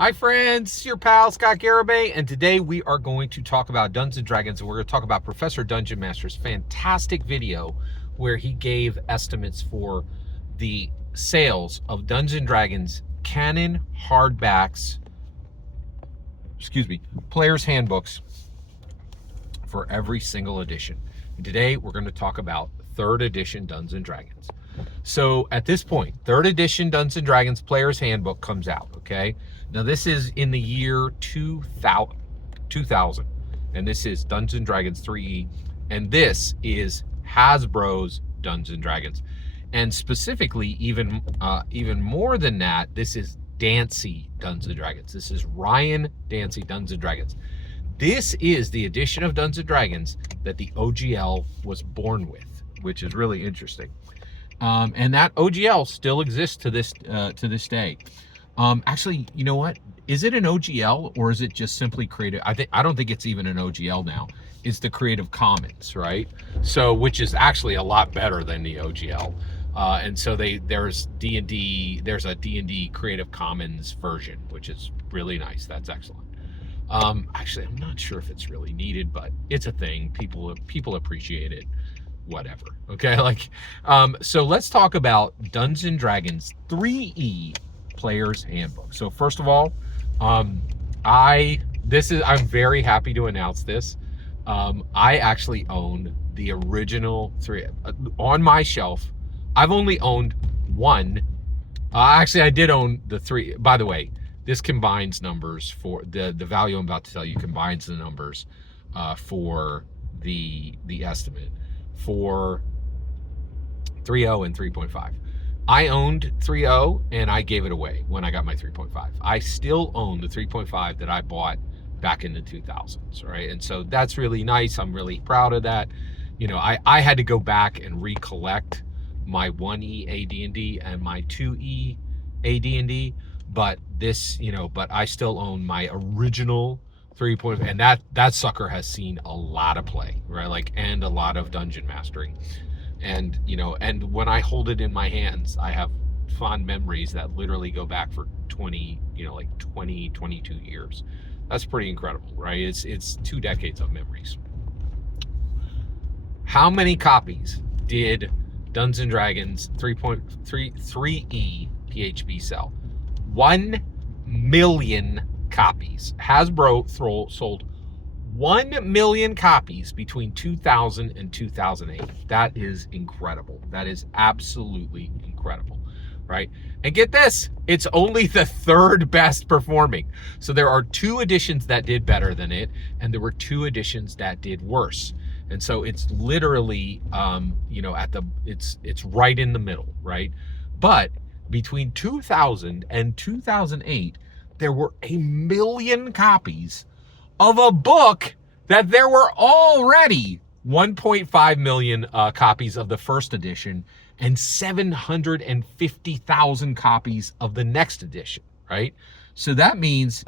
Hi friends, your pal Scott Garibay, and today we are going to talk about Dungeons & Dragons, and we're going to talk about Professor Dungeon Master's fantastic video where he gave estimates for the sales of Dungeons & Dragons canon hardbacks, player's handbooks for every single edition. And today we're going to talk about 3rd edition Dungeons & Dragons. So at this point, 3rd edition Dungeons & Dragons Player's Handbook comes out, okay? Now this is in the year 2000, and this is Dungeons & Dragons 3E, and this is Hasbro's Dungeons & Dragons. And specifically, even more than that, this is Dancy Dungeons & Dragons. This is Ryan Dancy Dungeons & Dragons. This is the edition of Dungeons & Dragons that the OGL was born with, which is really interesting. And that OGL still exists to this day. Actually, you know what? Is it an OGL or is it just simply creative? I don't think it's even an OGL now. It's the Creative Commons, right? So, which is actually a lot better than the OGL. And so there's D&D, there's a D&D Creative Commons version, which is really nice. That's excellent. Actually, I'm not sure if it's really needed, but it's a thing. People appreciate it. Whatever. Okay, so let's talk about Dungeons & Dragons 3E Player's Handbook. So first of all, I'm very happy to announce this. I actually own the original 3 on my shelf. I've only owned one. Actually, I did own the 3. By the way, this combines numbers for the value I'm about to tell you combines the numbers for the estimate for 3.0 and 3.5. I owned 3.0 and I gave it away when I got my 3.5. I still own the 3.5 that I bought back in the 2000s, right? And so that's really nice. I'm really proud of that. You know, I had to go back and recollect my 1E AD&D and my 2E AD&D, but I still own my original 3.0, and that sucker has seen a lot of play, right? And a lot of dungeon mastering. And and when I hold it in my hands, I have fond memories that literally go back for 22 years. That's pretty incredible, right? It's 2 decades of memories. How many copies did Dungeons & Dragons 3.3E PHB sell? 1 million copies. Hasbro sold 1 million copies between 2000 and 2008. That is incredible. That is absolutely incredible, right? And get this, it's only the 3rd best performing. So there are 2 editions that did better than it, and there were 2 editions that did worse. And so it's literally, it's right in the middle, right? But between 2000 and 2008, there were 1 million copies of a book that there were already 1.5 million copies of the 1st edition and 750,000 copies of the next edition, right? So that means,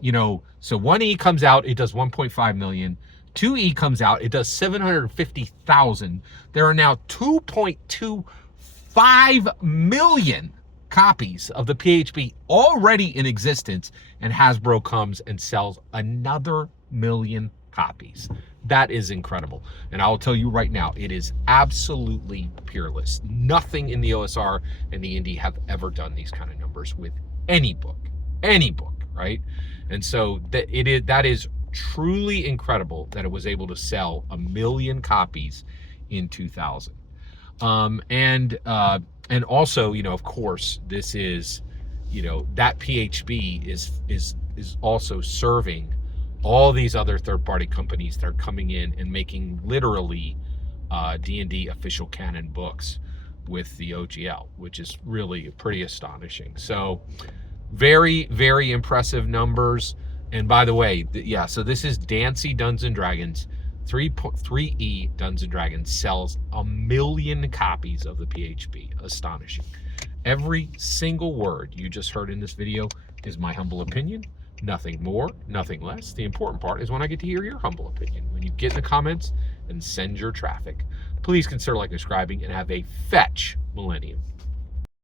so 1E comes out, it does 1.5 million. 2E comes out, it does 750,000. There are now 2.25 million copies of the PHB already in existence, and Hasbro comes and sells another 1 million copies. That is incredible. And I'll tell you right now, it is absolutely peerless. Nothing in the OSR and the Indie have ever done these kind of numbers with any book, right? And so that is truly incredible that it was able to sell 1 million copies in 2000. And also, of course, this is, that PHB is also serving all these other third-party companies that are coming in and making literally D&D official canon books with the OGL, which is really pretty astonishing. So very, very impressive numbers. And by the way, so this is Dancy Dungeons & Dragons. 3E Dungeons & Dragons sells 1 million copies of the PHB. Astonishing. Every single word you just heard in this video is my humble opinion. Nothing more, nothing less. The important part is when I get to hear your humble opinion. When you get in the comments and send your traffic. Please consider subscribing and have a fetch millennium.